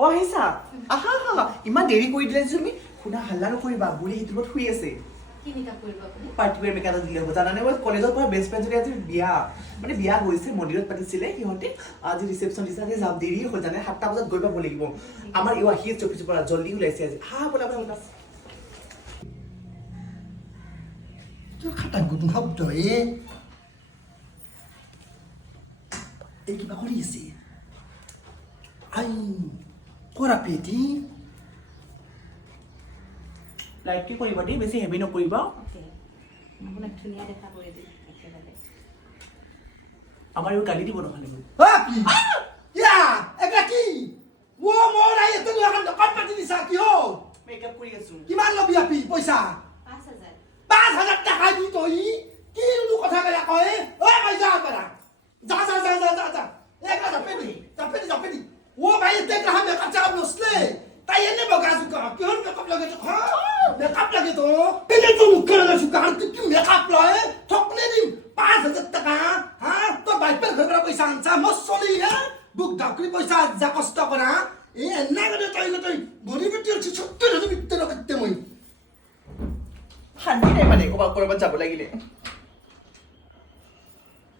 অ আহিছা আহা আহা ইমান দেৰি কৰি দিলে যে তুমি শুনা হাল্লা নকৰিবা বুঢ়ী সেইটো লগত শুই আছে কি মেকআপ কৰিব আপুনি পাৰ্টিকুলাৰ মেকআপ দিলে হ'ব জানানে মই কলেজৰ পৰা বেষ্ট ফ্ৰেণ্ড জনী আজি বিয়া মানে বিয়া গৈছে মন্দিৰত পাতিছিলে সিহঁতে আজি ৰিসেপশন দিছে আজি যাম দেৰি হৈ জানে 7টা বজাত গৈ পাব লাগিব আমাৰ ইও আহি আছে অফিচৰ পৰা জলদি ওলাইছে আজি হা বলা বলা তোৰ খাটাং গুটুং শব্দ এই কিবা কৰি আছে আই কৰা পেটি লাইটকে কৰিবা দেই বেছি হেভি নকৰিবা আপোনাক ধুনীয়া দেখা কৰি দিম একেবাৰে আমাৰ ইও গালি দিব নহ'লে কি ইয়া এটা কি ও মোৰ আই এতে লোৱা কাম পাতি দিছা কি হল মেকআপ কৰি আছো কিমান লবি আপি পইচা 5000 5,000 টাকা দি তই কি নো কথা কলা কয় ঐ পইচা কৰা যা এক পেনি ও ভাই এতে কাহা মেকআপ চাপ নসলে তাই এনে বগাজু কর কি হল মেকআপ লাগে তো মেকআপ লাগে তো পেলে তো মুখ লাগা সুকা তুই কি মেকআপ লয় ঠকনে দিম 5,000 টাকা হ্যাঁ তো বাইপের ঘর পয়সা আনছা মসলি হ্যাঁ বুক ডাকরি পয়সা যা কষ্ট করা এ এন্না করে তই বডি বিটি হচ্ছে 70,000 ভিতরে করতে মই শান্তি নাই মানে ক'ৰবাত যাব লাগিলে